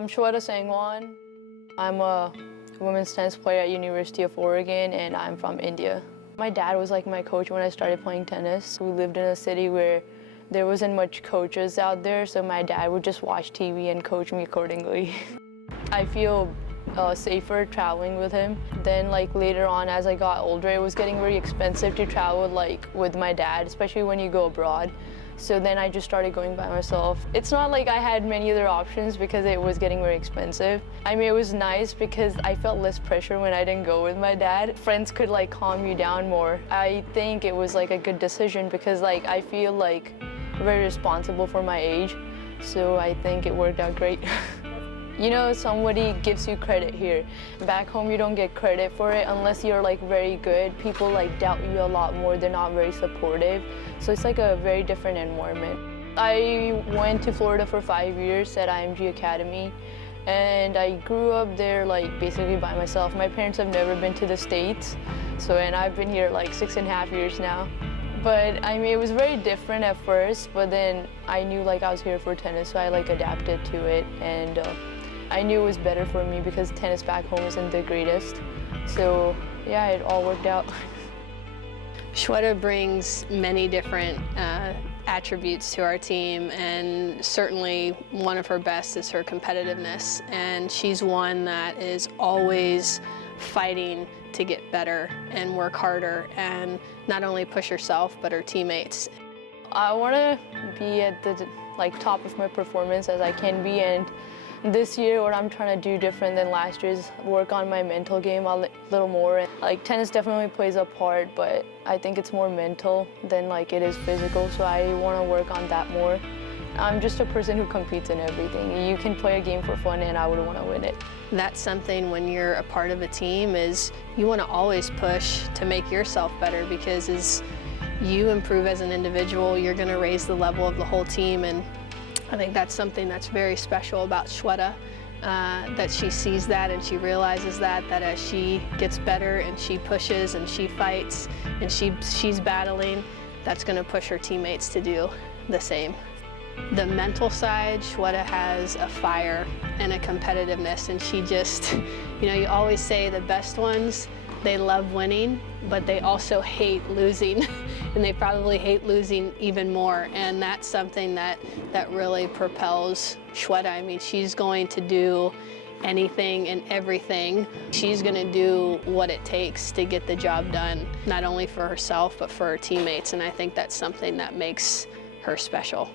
I'm Shweta Sangwan. I'm a women's tennis player at University of Oregon, and I'm from India. My dad was like my coach when I started playing tennis. We lived in a city where there wasn't much coaches out there, so my dad would just watch TV and coach me accordingly. I feel safer traveling with him. Then later on, as I got older, it was getting very expensive to travel with my dad, especially when you go abroad. So then I just started going by myself. It's not like I had many other options because it was getting very expensive. I mean, it was nice because I felt less pressure when I didn't go with my dad. Friends could calm you down more. I think it was a good decision because I feel very responsible for my age. So I think it worked out great. You know, somebody gives you credit here. Back home, you don't get credit for it unless you're very good. People doubt you a lot more. They're not very supportive. So it's a very different environment. I went to Florida for 5 years at IMG Academy, and I grew up there basically by myself. My parents have never been to the States, and I've been here 6.5 years now. But I mean, it was very different at first, but then I knew I was here for tennis, so I adapted to it, and I knew it was better for me because tennis back home isn't the greatest. So yeah, it all worked out. Shweta brings many different attributes to our team, and certainly one of her best is her competitiveness. And she's one that is always fighting to get better and work harder and not only push herself, but her teammates. I want to be at the top of my performance as I can be, and this year what I'm trying to do different than last year is work on my mental game a little more. Tennis definitely plays a part, but I think it's more mental than it is physical, so I want to work on that more. I'm just a person who competes in everything. You can play a game for fun and I would want to win it. That's something when you're a part of a team is you want to always push to make yourself better, because as you improve as an individual, you're going to raise the level of the whole team. And I think that's something that's very special about Shweta, that she sees that and she realizes that as she gets better and she pushes and she fights and she's battling, that's going to push her teammates to do the same. The mental side, Shweta has a fire and a competitiveness, and she just, you always say the best ones, they love winning, but they also hate losing, and they probably hate losing even more. And that's something that really propels Shweta. I mean, she's going to do anything and everything. She's going to do what it takes to get the job done, not only for herself, but for her teammates. And I think that's something that makes her special.